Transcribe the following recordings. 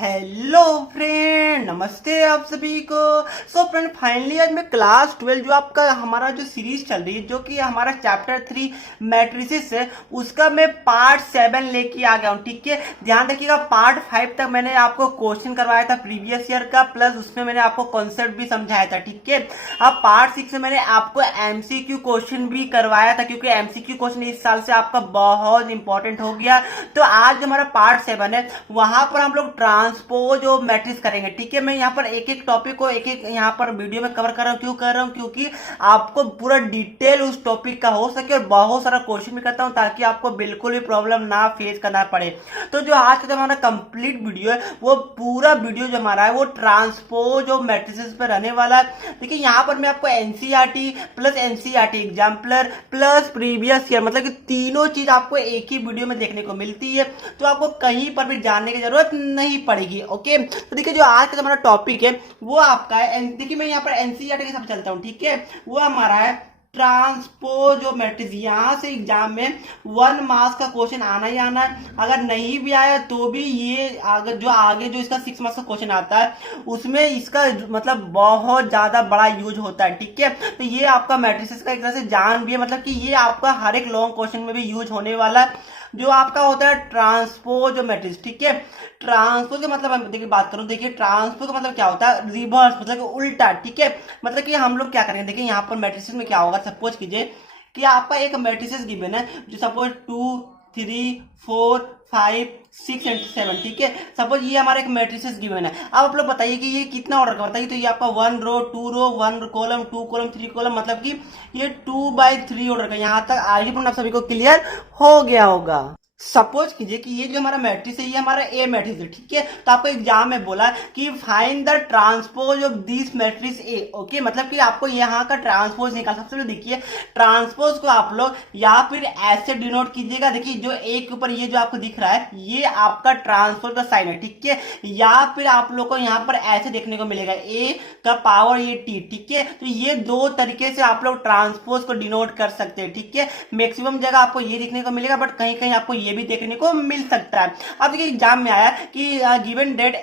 Hello friend, नमस्ते आप सभी को। सो फ्रेंड, फाइनली आज मैं क्लास 12 जो आपका हमारा जो सीरीज चल रही है, जो कि हमारा चैप्टर 3 मैट्रिसेस है, उसका मैं पार्ट 7 लेके आ गया हूँ। ठीक है, ध्यान रखिएगा। पार्ट 5 तक मैंने आपको क्वेश्चन करवाया था प्रीवियस ईयर का, प्लस उसमें मैंने आपको कॉन्सेप्ट भी समझाया था। ठीक है, अब पार्ट 6 में मैंने आपको एमसीक्यू क्वेश्चन भी करवाया था, क्योंकि एमसीक्यू क्वेश्चन इस साल से आपका बहुत इंपॉर्टेंट हो गया। तो आज जो हमारा पार्ट 7 है, वहां पर हम लोग ट्रांसपोज और मैट्रिक्स करेंगे। ठीक है, मैं यहाँ पर एक एक टॉपिक को एक एक यहाँ पर वीडियो में कवर कर रहा हूँ। क्यों कर रहा हूँ? क्योंकि आपको पूरा डिटेल उस टॉपिक का हो सके और बहुत सारा क्वेश्चन भी करता हूँ, ताकि आपको बिल्कुल भी प्रॉब्लम ना फेस करना पड़े। तो जो आज का हमारा कंप्लीट वीडियो है, वो पूरा वीडियो जो हमारा है वो ट्रांसपोज और मैट्रिसेस पे रहने वाला है। देखिए, यहाँ पर मैं आपको NCERT plus NCERT exemplar plus previous year, मतलब कि तीनों चीज आपको एक ही वीडियो में देखने को मिलती है। तो आपको कहीं पर भी जानने की जरूरत नहीं पड़ेगी। ओके, तो देखिए, जो आज का हमारा टॉपिक है वो आपका है, देखिए मैं यहाँ पर एनसीईआरटी के साथ चलता हूँ। ठीक है, वो हमारा है ट्रांसपोज और मैट्रिक्स। यहां से एग्जाम में 1 मार्क्स का क्वेश्चन आना ही आना है। अगर नहीं भी आया तो भी ये अगर जो आगे जो इसका 6 मार्क्स का क्वेश्चन आता है, उसमें इसका मतलब बहुत ज्यादा बड़ा यूज होता है। ठीक है, तो ये आपका मैट्रिसेस का एक तरह से जान भी है, मतलब कि ये आपका हर एक लॉन्ग क्वेश्चन में भी यूज होने वाला है, जो आपका होता है ट्रांसपोज और मैट्रिक्स। ठीक है, ट्रांसपोज का मतलब हम देखिए बात करूं, देखिए ट्रांसपोज का मतलब क्या होता है, रिवर्स, मतलब कि उल्टा। ठीक है, मतलब कि हम लोग क्या करेंगे, देखिए यहाँ पर मैट्रिसेस में क्या होगा, सपोज कीजिए कि आपका एक मैट्रिसेस गिवन है, जो सपोज 2 3 4 5 6 एंड 7। ठीक है, सपोज ये हमारा एक मैट्रिसेस गिवन है। अब आप लोग बताइए कि ये कितना ऑर्डर का बताइए। तो ये आपका 1 रो 2 रो 1 कॉलम 2 कॉलम 3 कॉलम, मतलब कि ये 2/3 ऑर्डर का। यहाँ तक आई होप आप सभी को क्लियर हो गया होगा। सपोज कीजिए कि ये जो हमारा मैट्रिक्स है, ये हमारा ए मैट्रिक्स है। ठीक है, तो आपको एग्जाम में बोला कि find the transpose of this matrix A. Okay, मतलब कि आपको यहाँ का ट्रांसपोज निकाल। सबसे पहले देखिए, ट्रांसपोज को आप लोग या फिर ऐसे डिनोट कीजिएगा। देखिए, जो ए के ऊपर ये जो आपको दिख रहा है, ये आपका ट्रांसपोज का साइन है। ठीक है, या फिर आप लोग को यहाँ पर ऐसे देखने को मिलेगा, ए का पावर ये टी। ठीक है, तो ये दो तरीके से आप लोग ट्रांसपोज को डिनोट कर सकते हैं। ठीक है, मैक्सिमम जगह आपको ये देखने को मिलेगा, बट कहीं कहीं आपको ये भी देखने को मिल सकता है। अब देखिए, एग्जाम में आया कि given that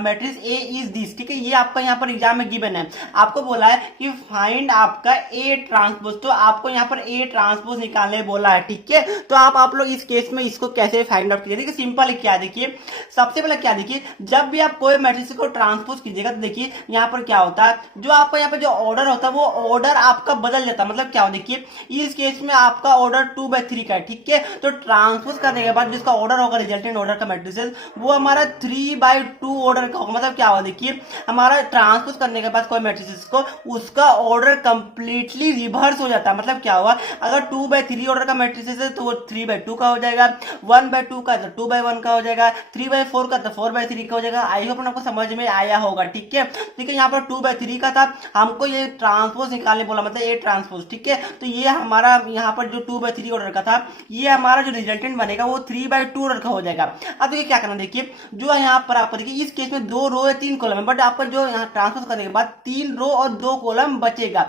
matrix A is this. ठीक है, ये आपका यहाँ पर एग्जाम में गिवन है। आपको बोला है कि फाइंड आपका ए ट्रांसपोज, तो आपको यहाँ पर ए ट्रांसपोज निकालने बोला है। ठीक है, तो आप लोग इस केस में इसको कैसे फाइंड आउट कीजिए। देखिए, सिंपल है। क्या देखिए, सबसे पहले क्या देखिए, जब भी आप कोई मैट्रिक्स को ट्रांसपोज कीजिएगा, तो देखिए यहाँ पर क्या होता है, जो आपका यहाँ पर जो ऑर्डर होता है, वो ऑर्डर आपका बदल जाता है। मतलब क्या हो, देखिए इस केस में आपका ऑर्डर 2/3 का है। ठीक है, तो ट्रांसपोज करने के बाद जिसका ऑर्डर होगा, रिजल्टेंट ऑर्डर का मैट्रिसेस, वो हमारा 3/2 ऑर्डर का होगा। मतलब क्या होगा, देखिए हमारा ट्रांसपोज करने के बाद कोई मैट्रिसेस को, उसका ऑर्डर कंप्लीटली रिवर्स हो जाता है। मतलब क्या होगा, अगर 2/3 ऑर्डर का मैट्रिसेस है तो वो 3/2 का हो जाएगा, 1/2 का तो 2/1 का हो जाएगा, 3/4 का तो 4/3 का हो जाएगा। आई होप आपको समझ में आया होगा। ठीक है, देखिए यहाँ पर 2/3 का था, हमको ये ट्रांसपोज निकालने बोला, मतलब ये ट्रांसपोज। ठीक है, तो ये हमारा यहाँ पर जो 2/3 ऑर्डर का था, ये हमारा जो रिजल्टेंट बनेगा वो 3/2 ऑर्डर का हो जाएगा। अब देखिए क्या करना, देखिए जो यहाँ पर आपको देखिए, इस केस में 2 रो या 3 कॉलम है, बट आपको जो यहाँ ट्रांसफर करने के बाद 3 रो और 2 कॉलम बचेगा।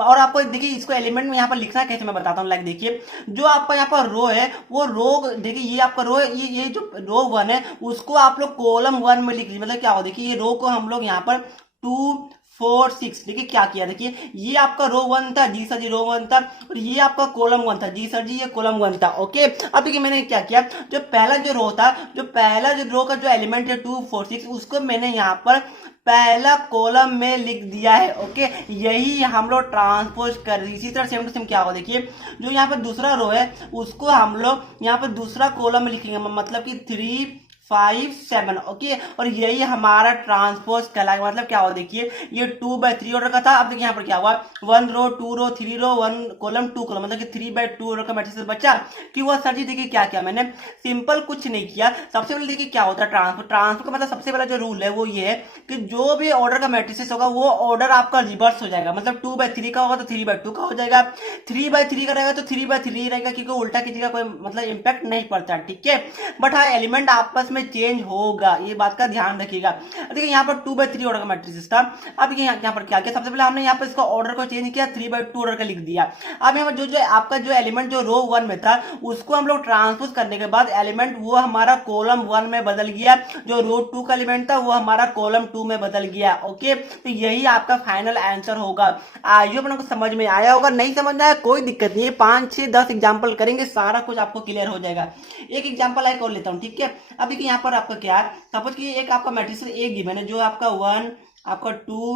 और आपको देखिए इसको एलिमेंट में यहाँ पर लिखना कैसे मैं बताता हूँ। लाइक देखिए, जो आपका यहाँ पर रो है, वो रो देखिए, ये आपका रो है, ये जो रो 1 है, उसको आप लोग कॉलम 1 में लिख लीजिए। मतलब क्या हो, देखिए ये रो को हम लोग यहाँ पर 2 4 6, देखिए क्या किया, देखिए ये आपका रो 1 था, जी सर जी रो 1 था, और ये आपका कॉलम 1 था, जी सर जी ये कॉलम 1 था। ओके, अब देखिए मैंने क्या किया, जो पहला जो रो था, जो पहला जो रो का जो एलिमेंट है 2 4 6, उसको मैंने यहाँ पर पहला कॉलम में लिख दिया है। ओके, यही हम लोग ट्रांसपोज कर रही। इसी तरह सेम टू सेम क्या होगा, देखिए जो यहाँ पर दूसरा रो है, उसको हम लोग यहाँ पर दूसरा कॉलम में लिखेंगे, मतलब कि 3 5 7। ओके, और यही हमारा ट्रांसपोज कहलाएगा। मतलब क्या हुआ, देखिए ये 2/3 ऑर्डर का था। अब देखिए यहाँ पर क्या हुआ, 1 रो 2 रो 3 रो 1 कॉलम 2 कॉलम, मतलब कि 3/2 ऑर्डर का मैट्रिक्स बचा। क्यों हुआ सर जी, देखिए क्या किया मैंने, सिंपल कुछ नहीं किया। सबसे पहले देखिए क्या होता है ट्रांसफर, ट्रांसफर का मतलब सबसे पहला जो रूल है वो ये है कि जो भी ऑर्डर का मैट्रिक्स होगा, वो ऑर्डर आपका रिवर्स हो जाएगा। मतलब 2/3 का होगा तो 3/2 का हो जाएगा, 3/3 का रहेगा तो 3/3 रहेगा, क्योंकि उल्टा किसी का कोई मतलब इंपैक्ट नहीं पड़ता। ठीक है, बट हाँ एलिमेंट आपस में चेंज होगा, ये बात का ध्यान रखिएगा। देखिए यहाँ पर 2/3 ऑर्डर का मैट्रिक्स था। अब यहाँ पर क्या किया, सबसे पहले हमने यहाँ पर इसका ऑर्डर को चेंज किया, 3/2 ऑर्डर का लिख दिया। अब यहाँ पर जो आपका जो एलिमेंट जो रो 1 में था उसको हम लोग ट्रांसपोज करने के बाद एलिमेंट वो हमारा कॉलम 1 में बदल गया, जो रो 2 का एलिमेंट था वो हमारा कॉलम 2 में बदल गया। ओके, तो यही आपका फाइनल आंसर होगा। आई होप आपको समझ में आया होगा। नहीं समझ में आया कोई दिक्कत नहीं है, 5, 6, 10 एग्जाम्पल करेंगे, सारा कुछ आपको क्लियर हो जाएगा। एक एग्जाम्पल एक और लेता हूँ, ठीक है। अब देखिए यहाँ पर आपका क्या है, सपोज कि एक आपका मैट्रिक्स ए गिवन है जो आपका 1, आपका 2,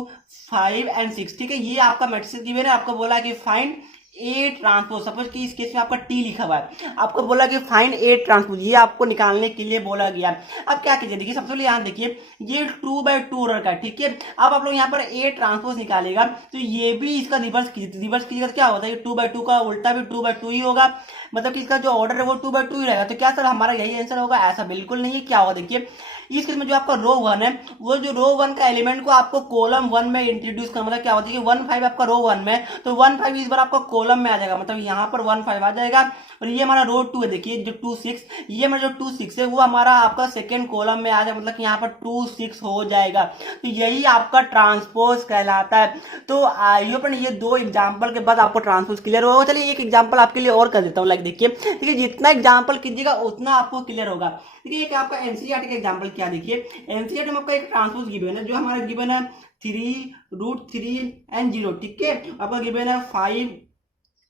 5 एंड 6, ठीक है। ये आपका मैट्रिक्स गिवन है, आपको बोला कि फाइंड ए ट्रांसपोज, सपोज कि इस केस में आपका टी लिखा हुआ है, आपको बोला कि फाइंड ए ट्रांसपोज, ये आपको निकालने के लिए बोला गया। अब क्या कीजिए, देखिए सबसे पहले यहाँ देखिए ये 2/2 ऑर्डर का, ठीक है। अब आप लोग यहाँ पर ए ट्रांसपोज निकालेगा तो ये भी इसका रिवर्स कीजिएगा तो क्या होता है, 2/2 का उल्टा भी 2/2 ही होगा, मतलब कि इसका जो ऑर्डर है वो 2/2 ही रहेगा। तो क्या सर हमारा यही आंसर होगा, ऐसा बिल्कुल नहीं है। क्या होगा देखिए, इस केस में जो आपका रो 1 है वो जो रो 1 का एलिमेंट को आपको कॉलम 1 में इंट्रोड्यूस करना, मतलब क्या होता है कि 1, 5 आपका रो 1 में, तो 1, 5 इस बार आपका कॉलम में आ जाएगा, मतलब यहाँ पर 1, 5 आ जाएगा। और ये हमारा रो 2 है, देखिए जो 2, 6, ये हमारा जो 2, 6 है वो हमारा आपका सेकेंड कॉलम में आ जाएगा, मतलब कि यहाँ पर 2, 6 हो जाएगा। तो यही आपका ट्रांसपोज कहलाता है। तो आई होप ये 2 एग्जाम्पल के बाद आपको ट्रांसपोज क्लियर होगा। चलिए एक एग्जाम्पल आपके लिए और कर देता हूँ, लाइक देखिए जितना एग्जाम्पल कीजिएगा उतना आपको क्लियर होगा। देखिए एक आपका एनसीईआरटी का एग्जांपल क्या, देखिए एनसीईआरटी में आपका एक ट्रांसपोज गिवन है, जो हमारा गिवन है 3√3 एंड 0, ठीक है। आपका गिवन है 5,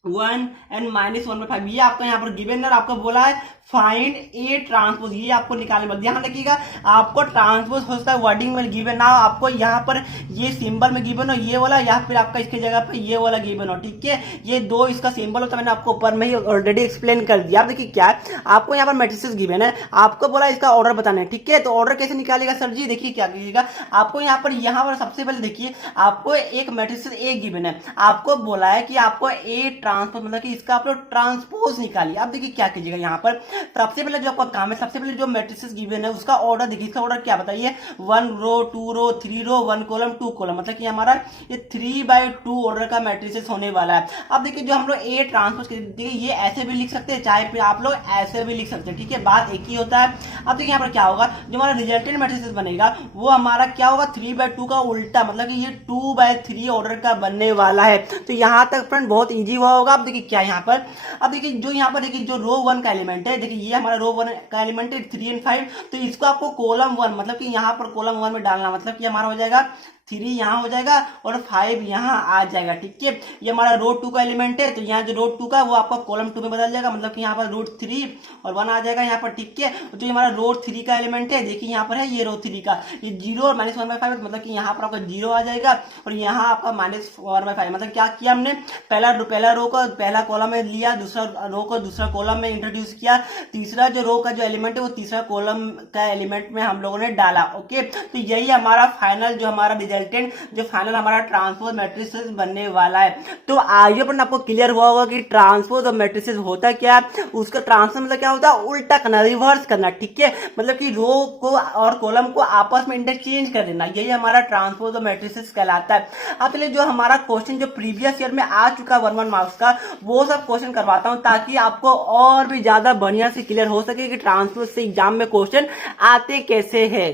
1 एंड -1/5, ये आपका यहाँ पर गिवन है। आपको बोला है फाइंड ए ट्रांसपोज, ये आपको निकालने में ध्यान रखिएगा, आपको ट्रांसपोज हो सकता है वर्डिंग में गिवन ना, आपको यहाँ पर ये सिंबल में गिवन हो ये वाला, या फिर आपका इसके जगह पर ये वाला गिवन हो, ठीक है। ये 2 इसका सिंबल होता है, मैंने आपको ऊपर में ही ऑलरेडी एक्सप्लेन कर दिया। देखिए क्या है, आपको यहाँ पर मैट्रिसेस गिवन है, आपको बोला इसका ऑर्डर बताना है, ठीक है। तो ऑर्डर कैसे निकालेगा सर जी, देखिए क्या कीजिएगा, आपको यहाँ पर सबसे पहले देखिए आपको एक मैट्रिसेस ए गिवन है, आपको बोला है कि आपको ए ट्रांसपोज, मतलब कि इसका आप लोग ट्रांसपोज निकालिए। आप देखिए क्या कीजिएगा, यहाँ पर सबसे पहले जो आपका काम है, सबसे पहले जो मैट्रिसेस गिवन है उसका ऑर्डर देखिए, इसका ऑर्डर क्या बताइए, 1 रो 2 रो 3 रो 1 कॉलम 2 कॉलम, मतलब कि हमारा ये 3/2 ऑर्डर का मैट्रिसेस होने वाला है। अब देखिए जो हम लोग ए ट्रांसपोज, देखिए ये ऐसे भी लिख सकते हैं, चाहे फिर आप लोग ऐसे भी लिख सकते हैं, ठीक है, बात एक ही होता है। अब देखिए यहाँ पर क्या होगा, जो हमारा रिजल्टेंट मैट्रिसेस बनेगा वो हमारा क्या होगा, 3/2 का उल्टा, मतलब कि ये 2/3 ऑर्डर का बनने वाला है। तो यहाँ तक फ्रेंड बहुत ईजी हुआ होगा। अब देखिए क्या यहाँ पर, अब देखिए जो यहाँ पर देखिए जो रो 1 का एलिमेंट है, देखिए ये हमारा रो 1 का एलिमेंट है 3 एंड 5, तो इसको आपको कॉलम 1, मतलब कि यहाँ पर कॉलम 1 में डालना, मतलब कि हमारा हो जाएगा 3 यहाँ हो जाएगा और 5 यहाँ आ जाएगा, ठीक है। ये हमारा रो 2 का एलिमेंट है, तो यहाँ जो रो 2 का वो आपका कॉलम 2 में बदल जाएगा, मतलब कि यहाँ पर रो 3 और 1 आ जाएगा यहाँ पर, ठीक है। जो हमारा रो 3 का एलिमेंट है, देखिए यहाँ पर है ये रो 3 का, ये 0 और -1/5, मतलब कि यहाँ पर आपका 0 आ जाएगा और यहाँ आपका -1/5, मतलब क्या किया हमने, पहला रो को पहला कॉलम में लिया, दूसरा रो को दूसरा कॉलम में इंट्रोड्यूस किया, तीसरा जो रो का जो एलिमेंट है वो तीसरा कॉलम का एलिमेंट में हम लोगों ने डाला। ओके, तो यही हमारा फाइनल जो हमारा जो फाइनल हमारा ट्रांसपोज मैट्रिसेस बनने वाला है। तो आगे पर आपको क्लियर हुआ होगा कि ट्रांसपोज और मैट्रिसेस होता क्या है, उसका ट्रांसपोज मतलब क्या होता है, उल्टा करना, रिवर्स करना, ठीक है, मतलब कि रो को और कॉलम को आपस में इंटरचेंज कर देना, यही हमारा ट्रांसपोज और मैट्रिसेस कहलाता है। अब चलिए जो हमारा क्वेश्चन जो प्रीवियस ईयर में आ चुका 1 मार्क्स का, वो सब क्वेश्चन करवाता हूं ताकि आपको और भी ज्यादा बढ़िया से क्लियर हो सके कि ट्रांसपोज से एग्जाम में क्वेश्चन आते कैसे है।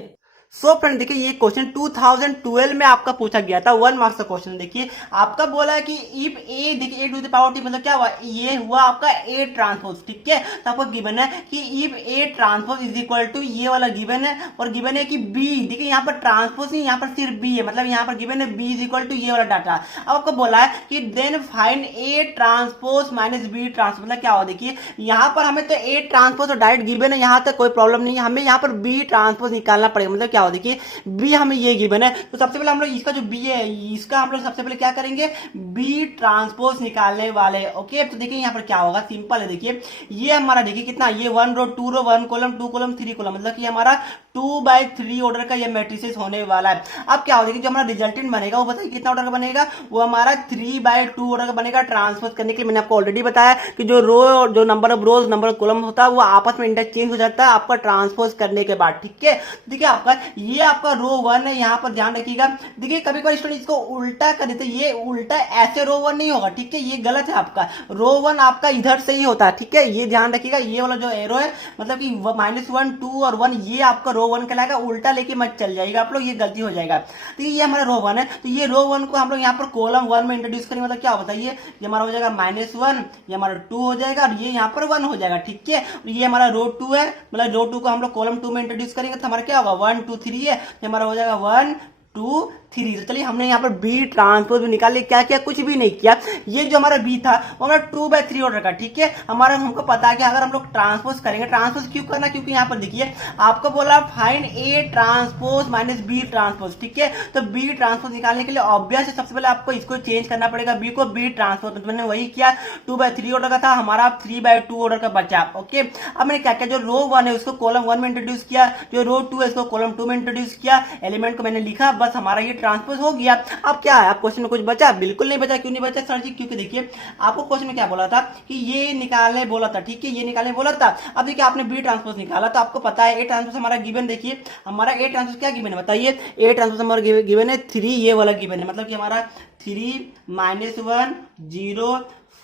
सो फ्रेंड देखिए ये क्वेश्चन 2012 में आपका पूछा गया था, 1 मार्क्स का क्वेश्चन। देखिए आपका बोला है कि इफ ए, देखिए a to the power t, मतलब क्या हुआ, ये हुआ आपका a ट्रांसपोज, ठीक है। तो आपको गिवन है कि if a transpose is equal to, ये वाला गिवन है, और गिवन है कि b, देखिए यहाँ पर ट्रांसपोज नहीं, यहाँ पर सिर्फ b है, मतलब यहाँ पर गिवन है b इज इक्वल टू ये वाला डाटा। अब आपको बोला है कि then find a transpose minus b transpose, मतलब क्या हुआ, देखिए यहाँ पर हमें तो a ट्रांसपोज और डायरेक्ट गिवन है, यहाँ तक कोई प्रॉब्लम नहीं है, हमें यहाँ पर b ट्रांसपोज निकालना पड़ेगा, मतलब क्या, देखिए बी हमें ये गिवन है। तो सबसे पहले हम लोग इसका जो बी है इसका हम लोग सबसे पहले क्या करेंगे, बी ट्रांसपोज निकालने वाले। ओके, तो देखिए यहाँ पर क्या होगा, सिंपल है, देखिए ये हमारा देखिए कितना, ये 1 रो 2 रो 1 कॉलम 2 कॉलम 3 कॉलम, मतलब कि हमारा 2/3 ऑर्डर का ये मैट्रिसेस होने वाला है। अब क्या होगा, जो हमारा रिजल्टेंट बनेगा वो बताइए कितना ऑर्डर का बनेगा, वो हमारा 3/2 ऑर्डर का बनेगा। ट्रांसपोज करने के लिए मैंने आपको ऑलरेडी बताया कि जो रो और जो number of rose number of column होता है वो आपस में इंटरचेंज हो जाता है आपका ट्रांसपोज करने के बाद, ठीक है। देखिए आपका ये आपका रो वन है, यहाँ पर ध्यान रखिएगा। देखिए कभी कभी स्टूडेंट इसको उल्टा कर देते, ये उल्टा ऐसे रो वन नहीं होगा, ठीक है, ये गलत है आपका। रो वन आपका इधर से ही होता है, ठीक है, ये ध्यान रखिएगा। ये वाला जो एरो है मतलब कि -1 2 और 1 ये आपका रो वन कहलाएगा, उल्टा लेके मत चल जाएगा आप लोग, ये गलती हो जाएगा। तो ये हमारा रो वन है, तो ये रो वन को हम लोग यहाँ पर कॉलम वन में इंट्रोड्यूस करेंगे, मतलब क्या बताइए, ये हमारा हो जाएगा -1, ये हमारा 2 हो जाएगा और ये यहाँ पर 1 हो जाएगा, ठीक है। ये हमारा रो 2 है, मतलब रो 2 को हम लोग कॉलम 2 में इंट्रोड्यूस करेंगे तो हमारा क्या होगा 1 2 3 है, ये हमारा हो जाएगा 1 2 3। तो चलिए हमने यहाँ पर बी ट्रांसपोज भी निकाल लिया, क्या किया, कुछ भी नहीं किया। ये जो हमारा बी था वो हमारा 2/3 ऑर्डर का, ठीक है। हमारा हमको पता है कि अगर हम लोग ट्रांसपोज करेंगे, ट्रांसपोज क्यों करना, क्योंकि यहाँ पर देखिए आपको बोला find A transpose minus B transpose, ठीक है। तो बी ट्रांसपोज निकालने के लिए ऑब्वियस है सबसे पहले आपको इसको चेंज करना पड़ेगा, बी को बी ट्रांसपोज, तो मैंने वही किया। 2/3 ऑर्डर का था, हमारा 3/2 ऑर्डर का बचा, ओके। अब मैंने क्या किया, जो रो 1 है उसको कॉलम 1 में इंट्रोड्यूस किया, जो रो 2 है उसको कॉलम 2 में इंट्रोड्यूस किया, एलिमेंट को मैंने लिखा, बस हमारा ये ट्रांसपोज हो गया। अब क्या है, आप क्वेश्चन में कुछ बचा, बिल्कुल नहीं बचा। क्यों नहीं बचा सर जी, क्योंकि देखिए आपको क्वेश्चन में क्या बोला था कि ये निकालने बोला था, ठीक है, ये निकालने बोला था। अब देखिए आपने बी ट्रांसपोज निकाला तो आपको पता है ए ट्रांसपोज हमारा गिवन, देखिए हमारा ए ट्रांसपोज क्या गिवन है बताइए, ए ट्रांसपोज हमारा गिवन है 3, ये वाला गिवन है, मतलब कि हमारा 3 -1 0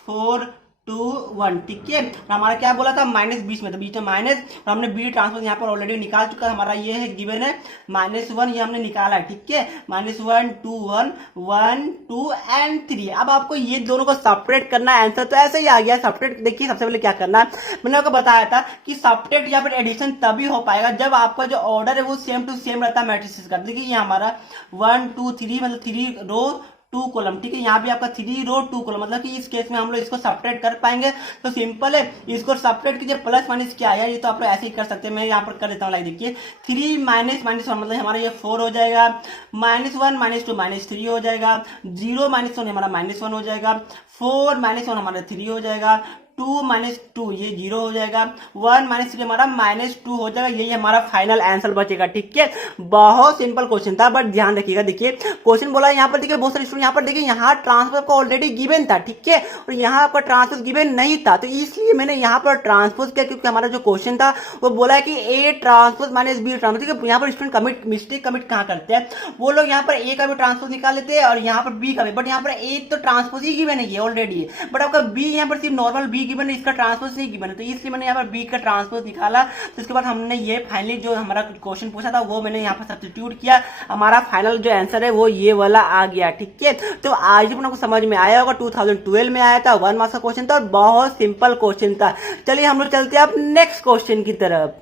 4 2 1, ठीक है। हमारा क्या बोला था -20 में, तो बीच में माइनस, और हमने बी ट्रांसपोज यहाँ पर ऑलरेडी निकाल चुका है, हमारा ये है गिवन है -1, ये हमने निकाला है, ठीक है। -1 2 1 1 2 एंड 3। अब आपको ये दोनों को सेपरेट करना है, आंसर तो ऐसे ही आ गया सेपरेट। देखिए सबसे पहले क्या करना है, मैंने आपको बताया था कि सेपरेट या फिर एडिशन तभी हो पाएगा जब आपका जो ऑर्डर है वो सेम टू सेम रहता है मैट्रिसेस का। देखिए ये हमारा 1 2 3 मतलब 3 रो 2 कॉलम, ठीक है, यहाँ भी आपका 3 रो 2 कॉलम, मतलब कि इस केस में हम लोग इसको सेपरेट कर पाएंगे। तो सिंपल है, इसको सेपरेट कीजिए, प्लस माइनस क्या है ये तो आप लोग ऐसे ही कर सकते हैं, मैं यहाँ पर कर देता हूँ। लाइक देखिए 3 -1 मतलब हमारा ये 4 हो जाएगा, -1 -2 -3 हो जाएगा, 0 -1 हमारा -1 हो जाएगा, 4 -1 हमारा 3 हो जाएगा, 2 -2 ये 0 हो जाएगा, 1 -3 हमारा -2 हो जाएगा। यही हमारा फाइनल आंसर बचेगा, ठीक है। बहुत सिंपल क्वेश्चन था, बट ध्यान रखिएगा। देखिए क्वेश्चन बोला यहाँ पर, देखिए बहुत सारे स्टूडेंट यहाँ पर देखिए यहाँ ट्रांसफर आपको ऑलरेडी गिवन था, ठीक है, और यहाँ पर ट्रांसफर गिवन नहीं था, तो इसलिए मैंने यहाँ पर ट्रांसपोज किया, क्योंकि हमारा जो क्वेश्चन था वो बोला है कि A transpose minus B transpose, ठीक है। यहाँ पर स्टूडेंट मिस्टेक कमिट कहाँ करते हैं, वो लोग यहाँ पर ए का भी ट्रांसपोज निकाल लेते हैं और यहाँ पर बी का भी, बट यहाँ पर ए तो ट्रांसपोज ही गिवन है ऑलरेडी, बट आपका बी यहाँ पर सिर्फ नॉर्मल बी गिवन है, इसका ट्रांसपोज नहीं गिवन है, तो इसलिए मैंने यहाँ पर बी का ट्रांसपोज निकाला। तो इसके बाद हमने ये फाइनली जो हमारा क्वेश्चन पूछा था वो मैंने यहाँ पर सब्स्टिट्यूट किया, हमारा फाइनल जो आंसर है वो ये वाला आ गया, ठीक है। तो आज भी आपको समझ में आया होगा, 2012 में आया था, 1 मार्क्स का क्वेश्चन था और बहुत सिंपल क्वेश्चन था। चलिए हम लोग चलते हैं अब नेक्स्ट क्वेश्चन की तरफ।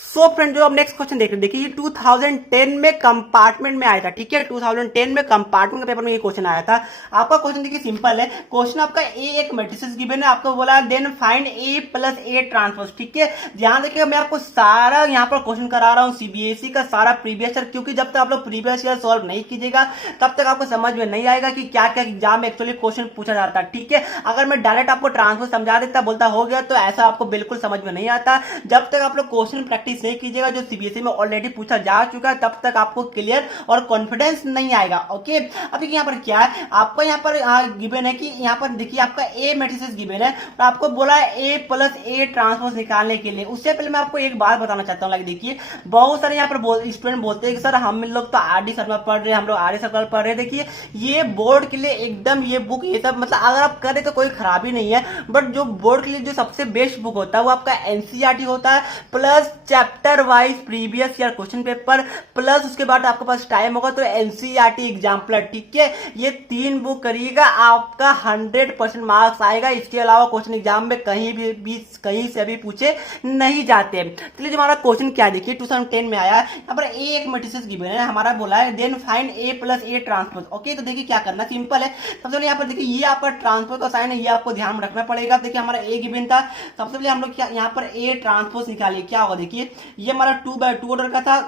सो फ्रेंड जो अब नेक्स्ट क्वेश्चन देख रहे हैं, देखिए ये 2010 में कंपार्टमेंट में आया था, ठीक है, 2010 में कंपार्टमेंट के पेपर में ये क्वेश्चन आया था। आपका क्वेश्चन देखिए सिंपल है, क्वेश्चन आपका ए एक मैट्रिसेस गिवन है, आपको बोला then find A plus A transpose, ठीक है। ध्यान रखिएगा मैं आपको सारा यहाँ पर क्वेश्चन करा रहा हूँ सीबीएसई का सारा प्रीवियस ईयर, क्योंकि जब तक आप लोग प्रीवियस ईयर सॉल्व नहीं कीजिएगा तब तक आपको समझ में नहीं आएगा कि क्या क्या एग्जाम में एक्चुअली क्वेश्चन पूछा जाता है, ठीक है। अगर मैं डायरेक्ट आपको ट्रांसपोज समझा देता, बोलता हो गया, तो ऐसा आपको बिल्कुल समझ में नहीं आता। जब तक आप लोग क्वेश्चन प्रैक्टिस नहीं कीजिएगा जो सीबीएसई में ऑलरेडी पूछा जा चुका है, तब तक आपको क्लियर और कॉन्फिडेंस नहीं आएगा, ओके। अब यहाँ पर क्या है, आपको यहाँ पर गिवन है कि यहाँ पर देखिए आपका ए मैट्रिसेस गिवन है और आपको बोला है ए प्लस ए ट्रांसपोज निकालने के लिए। उससे पहले मैं आपको एक बात बताना चाहता हूँ, देखिए बहुत सारे यहाँ पर स्टूडेंट बोलते हैं कि सर हम लोग तो आरडी शर्मा पढ़ रहे हैं, हम लोग आर्य सर्कल पढ़ रहे हैं। देखिए ये बोर्ड के लिए एकदम ये बुक ये सब मतलब अगर आप करें तो कोई खराबी नहीं है, बट जो बोर्ड के लिए जो सबसे बेस्ट बुक होता है वो आपका एनसीईआरटी होता है, plus chapter wise previous year question paper, plus उसके बाद आपके पास टाइम होगा तो एनसीईआरटी एग्जाम्पलर, ठीक है। ये 3 बुक करिएगा, आपका 100% मार्क्स आएगा। इसके अलावा क्वेश्चन एग्जाम में कहीं से भी पूछे नहीं जाते। चलिए जो हमारा क्वेश्चन क्या देखिए 2010 में आया, यहाँ पर ए एक मैट्रिसेस गिवन है, हमारा बोला है then find A plus A transpose, okay. तो देखिए क्या करना सिंपल है, सबसे पहले यहाँ पर देखिए ये आपका ट्रांसपोज का साइन है, ये आपको ध्यान में रखना पड़ेगा। देखिए हमारा ए गिवन था, सबसे पहले हम लोग यहाँ पर ए ट्रांसपोज निकालिए, क्या होगा देखिए ये हमारा 2/2 ऑर्डर का था,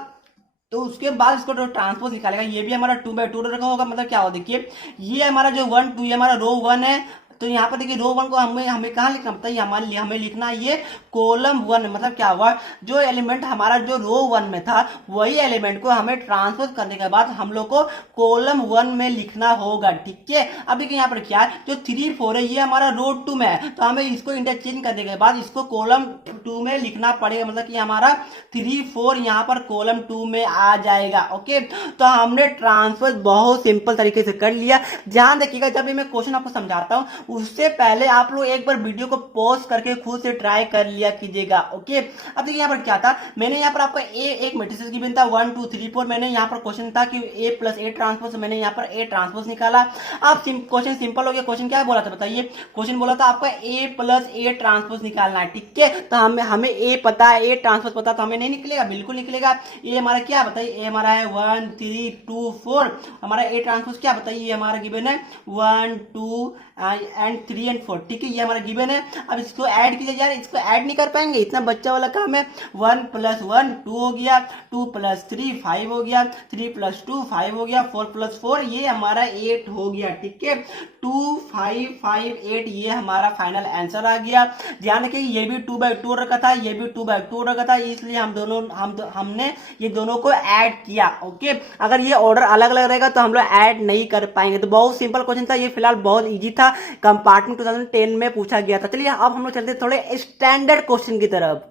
तो उसके बाद इसको जो ट्रांसपोज निकालेगा ये भी हमारा 2/2 ऑर्डर का होगा, मतलब क्या होगा देखिए ये हमारा जो 1 2 ये हमारा रो 1 है, तो यहाँ पर देखिए रो 1 को हमें हमें कहाँ लिखना पड़ता है, हमें लिखना है ये कॉलम 1, मतलब क्या हुआ, जो एलिमेंट हमारा जो रो 1 में था वही एलिमेंट को हमें ट्रांसपोज करने के बाद हम लोग को कॉलम 1 में लिखना होगा, ठीक है। अब देखिए यहाँ पर क्या है, जो 3 4 है ये हमारा रो 2 में है, तो हमें इसको इंटरचेंज करने के बाद इसको कॉलम 2 में लिखना पड़ेगा, मतलब कि हमारा 3 4 यहाँ पर कॉलम 2 में आ जाएगा। ओके, तो हमने ट्रांसफर बहुत सिंपल तरीके से कर लिया। ध्यान रखिएगा, जब भी मैं क्वेश्चन आपको समझाता हूँ उससे पहले आप लोग एक बार वीडियो को पॉज करके खुद से ट्राई कर लिया कीजिएगा। ओके, अब देखिए यहाँ पर क्या था, मैंने यहाँ पर आपको एक मैट्रिसेस गिवन था 1 2 3 4, मैंने यहाँ पर क्वेश्चन था कि A प्लस A ट्रांसपोज, मैंने यहाँ पर A ट्रांसपोज निकाला। अब क्वेश्चन सिंपल हो गया। क्वेश्चन क्या बोला था बताइए, क्वेश्चन बोला था आपका A प्लस A ट्रांसपोज निकालना है, ठीक है। तो हमें A पता है, A ट्रांसपोज पता, तो हमें नहीं निकलेगा, बिल्कुल निकलेगा। A हमारा क्या बताइए, A हमारा है 1 3 2 4, हमारा A ट्रांसपोज क्या बताइए, ये हमारा गिवन है 1 2 एंड 3 एंड 4, ठीक है, ये हमारा गिवन है। अब इसको ऐड कीजिए यार, इसको ऐड नहीं कर पाएंगे, इतना बच्चा वाला काम है। 1 प्लस 1 2 हो गया, 2 प्लस 3 5 हो गया, 3 प्लस 2 5 हो गया, 4 प्लस 4 ये हमारा 8 हो गया, ठीक है। 2 5 5 8 ये हमारा फाइनल आंसर आ गया। ध्यान रखिए ये भी 2/2 रखा था, ये भी 2/2 रखा था, इसलिए हमने ये दोनों को ऐड किया। ओके, अगर ये ऑर्डर अलग अलग रहेगा तो हम लोग ऐड नहीं कर पाएंगे। तो बहुत सिंपल क्वेश्चन था ये, फिलहाल बहुत इजी था, कंपार्टमेंट 2010 में पूछा गया था। चलिए अब हम लोग चलते थोड़े स्टैंडर्ड क्वेश्चन की तरफ।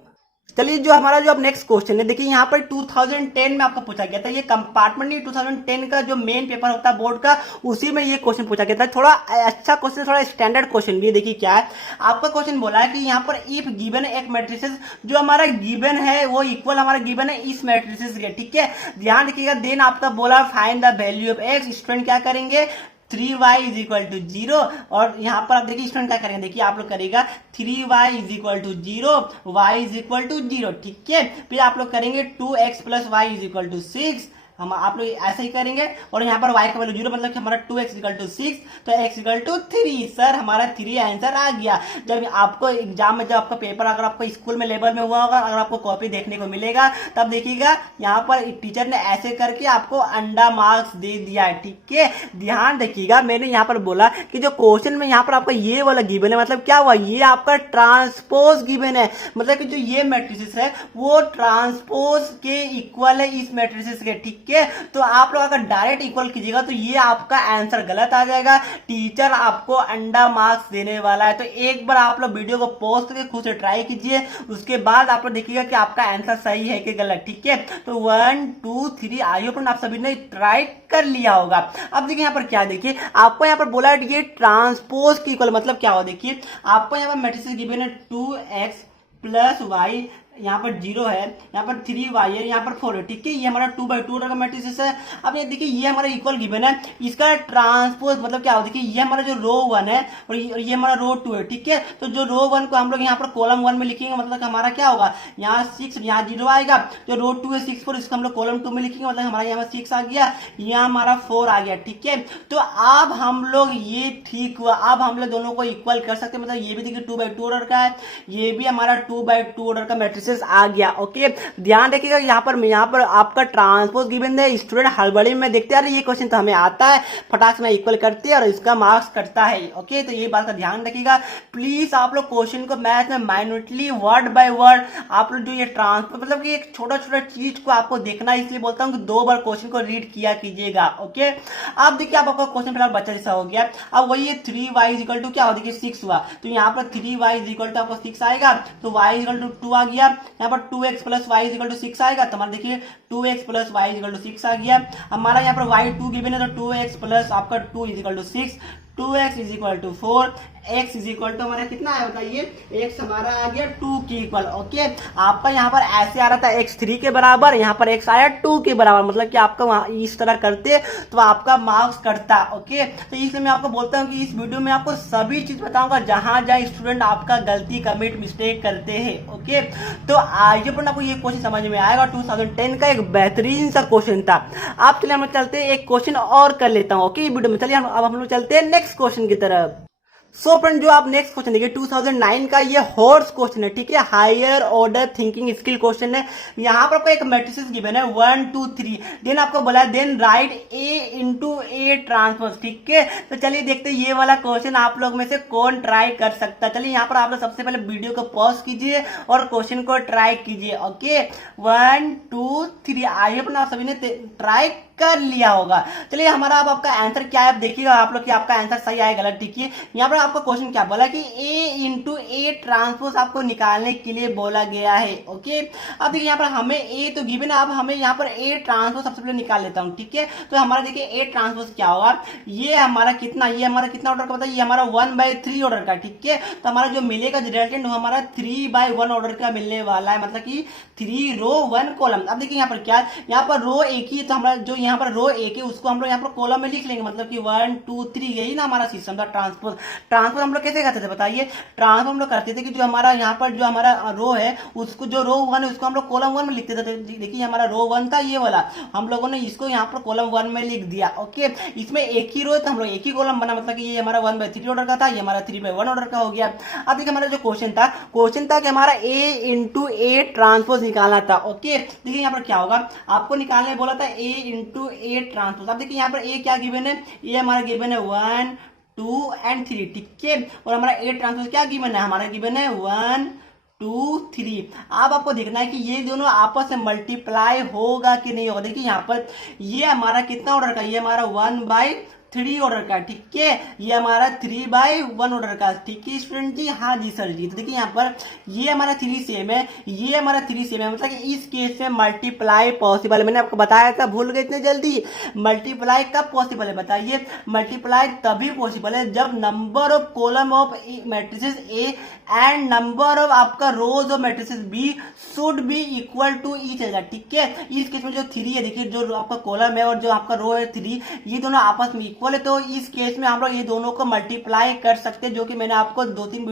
चलिए जो अब नेक्स्ट क्वेश्चन है, देखिए यहाँ पर 2010 में आपका पूछा गया था, ये कंपार्टमेंट नहीं 2010 का जो मेन पेपर होता है बोर्ड का, उसी में ये क्वेश्चन पूछा गया था। थोड़ा अच्छा क्वेश्चन, थोड़ा स्टैंडर्ड क्वेश्चन भी है। देखिए क्या है, आपका क्वेश्चन बोला है कि यहाँ पर इफ गिवन एक मैट्रिसेस, जो हमारा गिवन है वो इक्वल हमारा गिवन है इस मैट्रिसेस के, ठीक है। ध्यान रखिएगा, देन आपका बोला find the value of x, student क्या करेंगे 3y इज इक्वल टू 0, और यहाँ पर आप देखिए स्टूडेंट क्या करेंगे, देखिए आप लोग करेगा 3y is equal to 0, y is equal to 0, ठीक है। फिर आप लोग करेंगे 2x plus y is equal to 6, हम आप लोग ऐसे ही करेंगे, और यहाँ पर y का वैल्यू 0, मतलब कि हमारा 2x इक्वल टू 6, तो x इक्वल टू 3, सर हमारा 3 आंसर आ गया। जब आपको एग्जाम में, जब आपका पेपर अगर आपको स्कूल में लेवल में हुआ होगा, अगर आपको कॉपी देखने को मिलेगा, तब देखिएगा यहाँ पर टीचर ने ऐसे करके आपको अंडा मार्क्स दे दिया है, ठीक है। ध्यान रखिएगा, मैंने यहाँ पर बोला कि जो क्वेश्चन में यहाँ पर आपका ये वाला गिवन है, मतलब क्या हुआ, ये आपका ट्रांसपोज गिवन है, मतलब कि जो ये मैट्रिसेस है वो ट्रांसपोज के इक्वल है इस मैट्रिसेस के, ठीक है। तो आप लोग अगर डायरेक्ट इक्वल कीजिएगा तो ये आपका आंसर गलत आ जाएगा, टीचर आपको अंडा मार्क्स देने वाला है। तो एक बार आप लोग वीडियो को पॉज करके खुद से ट्राई कीजिए, उसके बाद आप लोग देखिएगा कि आपका आंसर सही है कि गलत, ठीक है। तो 1 2 3 आई होप आप सभी ने ट्राई कर लिया होगा। अब देखिए यहाँ पर क्या, देखिए आपको यहाँ पर बोला है ये ट्रांसपोज की इक्वल, मतलब क्या हो, देखिए आपको यहाँ पर मैट्रिसेस गिवन है 2x प्लस y, यहाँ पर 0 है, यहाँ पर 3y है, यहाँ पर 4 है, ठीक है। ये हमारा 2/2 का मैट्रिसेस है। अब ये देखिए ये हमारा इक्वल गिवन है, इसका ट्रांसपोज मतलब क्या हो, देखिए ये हमारा जो रो 1 है और ये हमारा रो 2 है, ठीक है। तो जो रो 1 को हम लोग यहाँ पर कॉलम 1 में लिखेंगे, मतलब हमारा क्या होगा, यहाँ 6, यहाँ 0 आएगा। जो रो 2 है 6 4, इसको हम लोग कॉलम 2 में लिखेंगे, मतलब हमारा यहाँ 6 आ गया, यहाँ हमारा 4 आ गया, ठीक है। तो अब हम लोग ये ठीक हुआ, अब हम लोग दोनों को इक्वल कर सकते हैं, मतलब ये भी देखिए 2/2 ऑर्डर का है, ये भी हमारा 2/2 ऑर्डर का मैट्रिसेस आ गया। ओके, ध्यान रखिएगा, यहाँ पर आपका ट्रांसपोज गिवन है, स्टूडेंट हड़बड़ी में देखते हैं ये क्वेश्चन तो हमें आता है, फटाक से इक्वल करते हैं और इसका मार्क्स कटता है। ओके, तो ये बात का ध्यान रखिएगा प्लीज। आप लोग क्वेश्चन को मैथ में माइन्यूटली वर्ड बाय वर्ड आप लोग जो ये ट्रांसपोज, मतलब कि एक छोटा छोटा चीज को आपको देखना है, इसलिए बोलता हूँ कि 2 बार क्वेश्चन को रीड किया कीजिएगा। ओके, अब देखिए आपका क्वेश्चन फिलहाल बच्चा जैसा हो गया। अब वही 3y इज इक्वल टू क्या हो, देखिए 6 हुआ, तो यहाँ पर 3y इज इक्वल टू आपको 6 आएगा, तो y इज इक्वल टू 2 आ गया। यहाँ पर 2x plus Y is equal to 6 आएगा, तो हमारा देखिए 2x plus Y is equal to 6 आ गया। हमारा यहाँ पर y2 गिवन है, तो 2x प्लस आपका 2 is equal to 6, 2x is equal to 4, x is equal to हमारा कितना है बताइए, x हमारा आ गया 2 के इक्वल। ओके, आपका यहाँ पर ऐसे आ रहा था x 3 के बराबर, यहाँ पर x आया 2 के बराबर, मतलब कि आपका वहाँ इस तरह करते तो आपका मार्क्स कटता। ओके, तो इसलिए मैं आपको बोलता हूँ कि इस वीडियो में आपको सभी चीज बताऊंगा जहां जहां स्टूडेंट आपका गलती कमिट मिस्टेक करते हैं। ओके, तो आज पर आपको ये क्वेश्चन समझ में आएगा, 2010 का एक बेहतरीन सा क्वेश्चन था। आप चलिए हम चलते एक क्वेश्चन और कर लेता हूँ। ओके, वीडियो में चलिए अब हम लोग चलते हैं नेक्स्ट क्वेश्चन की तरफ। सो फ्रेंड जो आप नेक्स्ट क्वेश्चन देखिए 2009 का ये हॉर्स क्वेश्चन है, ठीक है, higher order thinking skill question है। यहाँ पर आपको एक मैट्रिसेस गिवन है 1 2 3, देन आपको बोला है then write A into A transpose, ठीक है। तो चलिए देखते हैं ये वाला क्वेश्चन आप लोग में से कौन ट्राई कर सकता है। चलिए यहाँ पर आप लोग सबसे पहले वीडियो को पॉज कीजिए और क्वेश्चन को ट्राई कीजिए। ओके 1 2 3, आई होप आप सभी ने ट्राई कर लिया होगा। चलिए हमारा अब आपका आंसर क्या है, देखिएगा आप लोग कि आपका आंसर सही आया गलत। देखिए यहाँ पर आपका क्वेश्चन क्या बोला कि ए इंटू ए ट्रांसपोज आपको निकालने के लिए बोला गया है। ओके अब देखिए यहाँ पर हमें ए तो गिवन है, अब हमें यहाँ पर ए ट्रांसपोज सबसे पहले निकाल लेता हूँ, ठीक है। तो हमारा देखिए ए ट्रांसपोज क्या होगा, ये हमारा कितना ऑर्डर का बताइए, ये हमारा 1/3 ऑर्डर का, ठीक है। तो हमारा जो मिलेगा रिजल्टेंट वो हमारा 3/1 ऑर्डर का मिलने वाला है, मतलब कि 3 रो 1 कॉलम। अब देखिए यहाँ पर क्या, यहाँ पर रो एक ही है, तो हमारा जो यहाँ पर रो एक है उसको हम लोग यहाँ पर कॉलम में लिख लेंगे, मतलब कि 1 2 3, यही ना हमारा सिस्टम था ट्रांसपोज। ट्रांसपोज हम लोग कैसे करते थे बताइए, ट्रांसपोज हम लोग करते थे कि जो हमारा यहाँ पर जो हमारा रो है उसको, जो रो 1 है उसको हम लोग कॉलम 1 में लिखते थे। देखिए हमारा रो 1 था ये वाला, हम लोगों ने इसको यहाँ पर कॉलम 1 में लिख दिया। ओके इसमें एक ही रो है तो हम लोग एक ही कॉलम बना, मतलब कि ये हमारा 1/3 ऑर्डर का था, ये हमारा 3/1 ऑर्डर का हो गया। अब देखिए हमारा जो क्वेश्चन था कि हमारा ए इंटू ए ट्रांसपोज निकालना था। ओके देखिए यहाँ पर क्या होगा, आपको निकालने बोला था ए इंटू ए ट्रांसपोज। अब देखिए यहाँ पर ए क्या गिवन है, ये हमारा गिवन है 1 2 and 3, ठीक है। और हमारा ए ट्रांसपोज क्या गिवन है, हमारा गिवन है 1 2 3। अब आपको देखना है कि ये दोनों आपस में मल्टीप्लाई होगा कि नहीं होगा। देखिए यहाँ पर ये हमारा कितना ऑर्डर का, ये हमारा 1/3 ऑर्डर का, ठीक है। ये हमारा 3/1 ऑर्डर का, ठीक है स्टूडेंट जी, हाँ जी सर जी। तो देखिए यहाँ पर ये हमारा 3 सेम है, ये हमारा 3 सेम है, मतलब कि इस केस में मल्टीप्लाई पॉसिबल है। मैंने आपको बताया था, भूल गए इतने जल्दी। मल्टीप्लाई कब पॉसिबल है बताइए, मल्टीप्लाई तभी पॉसिबल है जब number of column of matrices A and number of आपका rows of matrices B should be equal to each other, ठीक है। इस केस में जो 3 है, देखिए जो आपका कॉलम है और जो आपका रो है 3, ये दोनों आपस में इक्वल है। तो इस केस में हम लोग ये दोनों को मल्टीप्लाई कर सकते हैं, जो कि मैंने आपको 2-3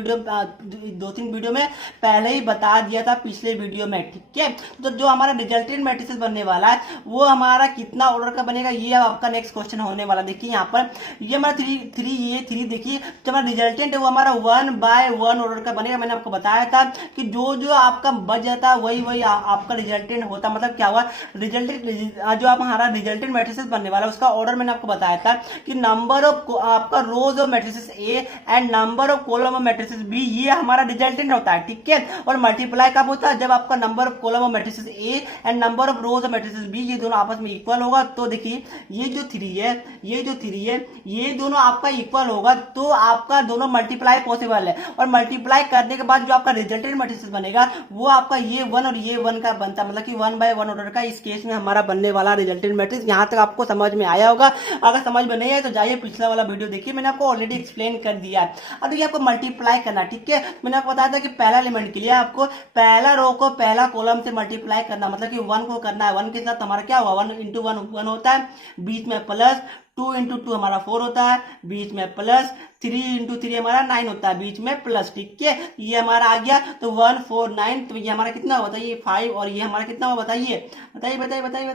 वीडियो में पहले ही बता दिया था पिछले वीडियो में, ठीक है। तो जो हमारा रिजल्टेंट मैट्रिसेस बनने वाला है वो हमारा कितना ऑर्डर का बनेगा, ये आपका नेक्स्ट क्वेश्चन होने वाला। देखिए यहाँ पर ये हमारा 3 देखिए जो हमारा रिजल्टेंट है वो हमारा 1/1 ऑर्डर का बनेगा। मैंने आपको बताया था कि जो आपका बच जाता वही आपका रिजल्टेंट होता। मतलब क्या हुआ, रिजल्टेंट जो आप हमारा रिजल्टेंट मैट्रिसेस बनने वाला उसका ऑर्डर मैंने आपको बताया था कि नंबर ऑफ आपका rows of matrices A and number of column of matrices B, ये हमारा रिजल्टेंट होता है, ठीक है। और मल्टीप्लाई कब होता है, जब आपका number of column of matrices A and number of rows of matrices B ये दोनों आपस में इक्वल होगा। तो देखिए ये जो 3 है ये दोनों आपका इक्वल होगा, तो आपका दोनों मल्टीप्लाई पॉसिबल है। और मल्टीप्लाई करने के बाद जो आपका रिजल्टेंट मैट्रिसेस बनेगा वो आपका ये 1 और ये 1 का बनता है, मतलब कि 1/1 ऑर्डर का इस केस में हमारा बनने वाला रिजल्टेंट मैट्रिक्स। यहाँ तक आपको समझ में आया होगा, अगर समझ में नहीं आया तो जाइए पिछला वाला वीडियो देखिए, मैंने आपको ऑलरेडी एक्सप्लेन कर दिया है। अब देखिए आपको मल्टीप्लाई करना, ठीक है। मैंने आपको बताया था कि पहला एलिमेंट के लिए आपको पहला रो को पहला कॉलम से मल्टीप्लाई करना, मतलब कि 1 को करना है। 1 के साथ हमारा क्या होगा, 1 × 1 होता है, बीच में प्लस 2 × 2 हमारा 4 होता है, बीच में प्लस 3 × 3 हमारा 9 होता है, बीच में प्लस, ठीक है। ये हमारा आ गया, तो 1 4 9, तो ये हमारा कितना होता है, ये 5, और ये हमारा कितना होगा बताइए,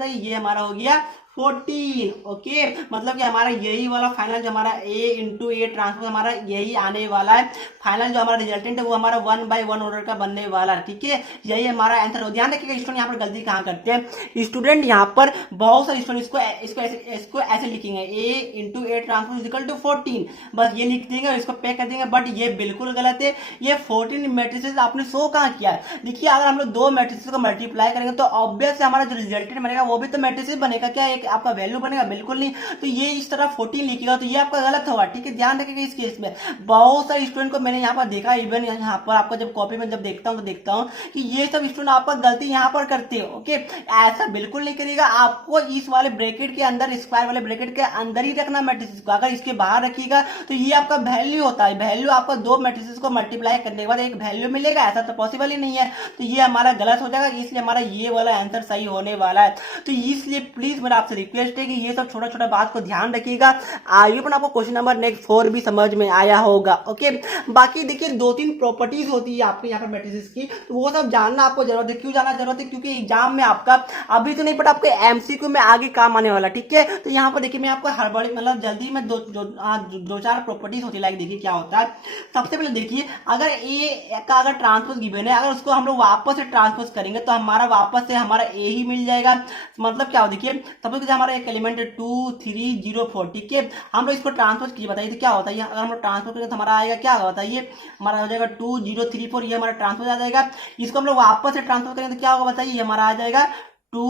ये हमारा हो गया 14। ओके मतलब कि हमारा यही वाला फाइनल जो हमारा ए इंटू ए ट्रांसपोज हमारा यही आने वाला है। फाइनल जो हमारा रिजल्टेंट है वो हमारा 1/1 ऑर्डर का बनने वाला है, ठीक है। यही हमारा आंसर हो। ध्यान रखिएगा स्टूडेंट यहाँ पर गलती कहाँ करते हैं स्टूडेंट, यहाँ पर बहुत सारे स्टूडेंट इसको ऐसे लिखेंगे A into A transpose equal to 14, बस ये लिख देंगे और इसको पे कर देंगे, बट ये बिल्कुल गलत है। ये 14 मैट्रिसेस आपने शो कहाँ किया है। देखिए अगर हम लोग 2 मैट्रिसेस को मल्टीप्लाई करेंगे तो ऑब्वियस हमारा जो रिजल्टेंट बनेगा वो भी तो मैट्रिसेस बनेगा, क्या एक आपका वैल्यू बनेगा, बिल्कुल नहीं। तो ये इस तरह 14 लिखेगा तो ये आपका गलत होगा, ठीक है। ध्यान रखिएगा इस केस में। बहुत सारे स्टूडेंट को मैंने यहाँ पर देखा, इवन यहाँ पर आपका जब कॉपी में जब देखता हूँ तो देखता हूँ कि ये सब स्टूडेंट आपका गलती यहाँ पर करते हो। ओके ऐसा बिल्कुल नहीं करिएगा, आपको इस वाले ब्रैकेट के अंदर, स्क्वायर वाले ब्रैकेट के अंदर ही रखना मैट्रिसेस को। अगर इसके बाहर रखिएगा तो ये आपका वैल्यू होता है, वैल्यू आपका 2 मैट्रिसेस को मल्टीप्लाई करने के बाद एक वैल्यू मिलेगा, ऐसा तो पॉसिबल ही नहीं है। तो ये हमारा गलत हो जाएगा, इसलिए हमारा ये वाला आंसर सही होने वाला है। तो इसलिए प्लीज मेरा आपसे रिक्वेस्ट है कि ये सब छोटा छोटा बात को ध्यान रखिएगा। आइए पर आपको क्वेश्चन नंबर नेक्स्ट 4 भी समझ में आया होगा। ओके बाकी देखिए 2-3 प्रॉपर्टीज होती है आपके यहाँ पर मैट्रिसेस की, तो वो सब जानना आपको जरूरत है। क्यों जानना जरूरत है, क्योंकि एग्जाम में आपका अभी तो नहीं, बट आपके एमसीक्यू में आगे काम आने वाला, ठीक है। तो यहाँ पर देखिए मैं आपको हर बड़ी मतलब जल्दी में 2-4 प्रॉपर्टी प्रॉपर्टीज होती है। लाइक देखिए क्या होता है, सबसे पहले देखिए अगर ए का अगर ट्रांसपोज गिवन है, अगर उसको हम लोग वापस से ट्रांसपोज करेंगे तो हमारा वापस से हमारा ए ही मिल जाएगा। मतलब क्या हो, देखिए सपोज हमारा एक एलिमेंट है 2 3 0 4, ठीक है, हम लोग इसको ट्रांसपोज कीजिए, बताइए तो क्या होता है। अगर हम लोग ट्रांसपोज करेंगे तो हमारा आएगा क्या होगा बताइए, हमारा हो जाएगा 2 0 3 4, ये हमारा ट्रांसपोज आ जाएगा। इसको हम लोग वापस से ट्रांसपोज करेंगे तो क्या होगा बताइए, हमारा आ जाएगा 2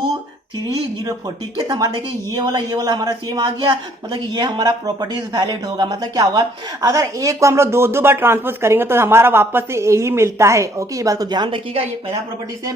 3 0 4, ठीक है। तो हमारा देखिए ये वाला हमारा सेम आ गया, मतलब कि ये हमारा प्रॉपर्टीज वैलिड होगा। मतलब क्या होगा, अगर ए को हम लोग दो बार ट्रांसपोज करेंगे तो हमारा वापस से ए ही मिलता है। ओके, ये बात को ध्यान रखिएगा, ये पहला प्रॉपर्टी से।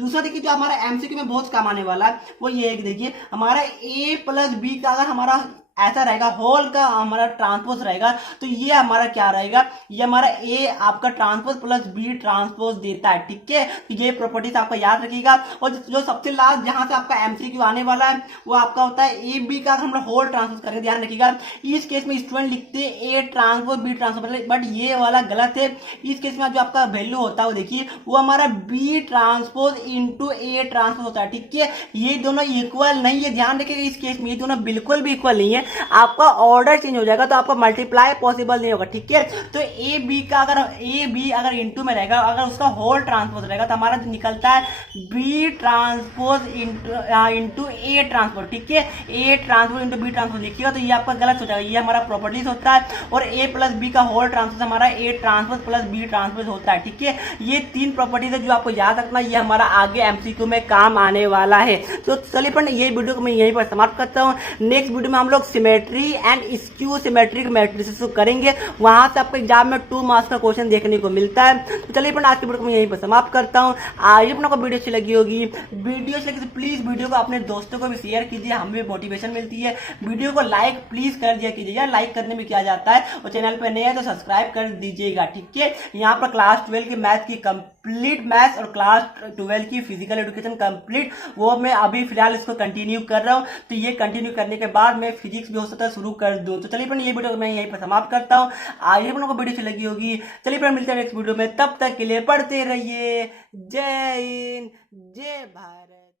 दूसरा देखिए जो हमारा एमसीक्यू में बहुत काम आने वाला है वो ये है कि देखिए हमारा ए प्लस बी का अगर हमारा ऐसा रहेगा, होल का हमारा ट्रांसपोज रहेगा, तो ये हमारा क्या रहेगा, ये हमारा ए आपका ट्रांसपोज प्लस बी ट्रांसपोज देता है, ठीक है। तो ये प्रॉपर्टीज आपका याद रखिएगा। और जो सबसे लास्ट जहां से आपका एमसीक्यू आने वाला है वो आपका होता है ए बी का हम लोग होल ट्रांसपोज करेंगे, ध्यान रखिएगा। इस केस में स्टूडेंट लिखते हैं A transpose B transpose, but ये वाला गलत है। इस केस में जो आपका वैल्यू होता है वो देखिए वो हमारा B transpose into A transpose होता है, ठीक है। ये दोनों इक्वल नहीं है, ध्यान रखिएगा। इस केस में ये दोनों बिल्कुल भी इक्वल नहीं है, आपका ऑर्डर चेंज हो जाएगा तो आपका मल्टीप्लाई पॉसिबल नहीं होगा, ठीक है। तो ए बी का अगर ए बी अगर इंटू में रहेगा, अगर उसका होल ट्रांसपोज रहेगा तो हमारा जो निकलता है B transpose into A transpose, ठीक है। A transpose into B transpose लिखिएगा तो ये आपका गलत हो जाएगा, ये हमारा प्रॉपर्टीज होता है। और ए प्लस बी का होल ट्रांसपोज हमारा A transpose plus B transpose होता है, ठीक है। ये 3 प्रॉपर्टीज है जो आपको याद रखना, ये हमारा आगे एमसीक्यू में काम आने वाला है। तो चलिए फ्रेंड, ये वीडियो को मैं यहीं पर समाप्त करता हूँ। नेक्स्ट वीडियो में हम लोग symmetry and skew symmetric matrices को करेंगे, वहां से आपको एग्जाम में 2 मार्क्स का क्वेश्चन देखने को मिलता है। तो चलिए फ्रेंड, आज की वीडियो को मैं यहीं पर समाप्त करता हूँ। आई होप आपको वीडियो अच्छी लगी होगी। वीडियो अच्छी लगी तो प्लीज वीडियो को अपने दोस्तों को भी शेयर कीजिए, हमें भी मोटिवेशन मिलती है। वीडियो को लाइक प्लीज कर दिया कीजिए यार, लाइक करने में क्या जाता है। और चैनल पर नए है तो सब्सक्राइब कर दीजिएगा, ठीक है। यहाँ पर क्लास 12 की मैथ की कंप्लीट मैथ्स और क्लास 12 की फिजिकल एजुकेशन कंप्लीट, वो मैं अभी फिलहाल इसको कंटिन्यू कर रहा हूँ। तो ये कंटिन्यू करने के बाद मैं फिजिक्स भी हो सकता है शुरू कर दूं। तो चलिए फ्रेंड, ये वीडियो मैं यहीं पर समाप्त करता हूँ। आइए आपको वीडियो अच्छी लगी होगी। चलिए फ्रेंड, मिलते हैं नेक्स्ट वीडियो में, तब तक के लिए पढ़ते रहिए। जय हिंद, जय भारत।